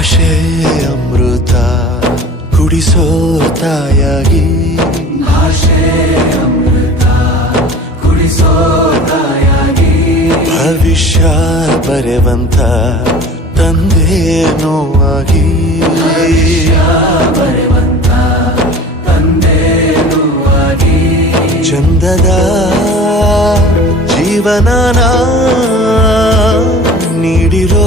ಭಾಷೆ ಅಮೃತ ಕುಡಿಸೋ ತಾಯಾಗಿ. ಭವಿಷ್ಯ ಬರೆವಂತ ತಂದೇನೋ ಆಗಿ ಚಂದದ ಜೀವನನ ನೀಡಿರೋ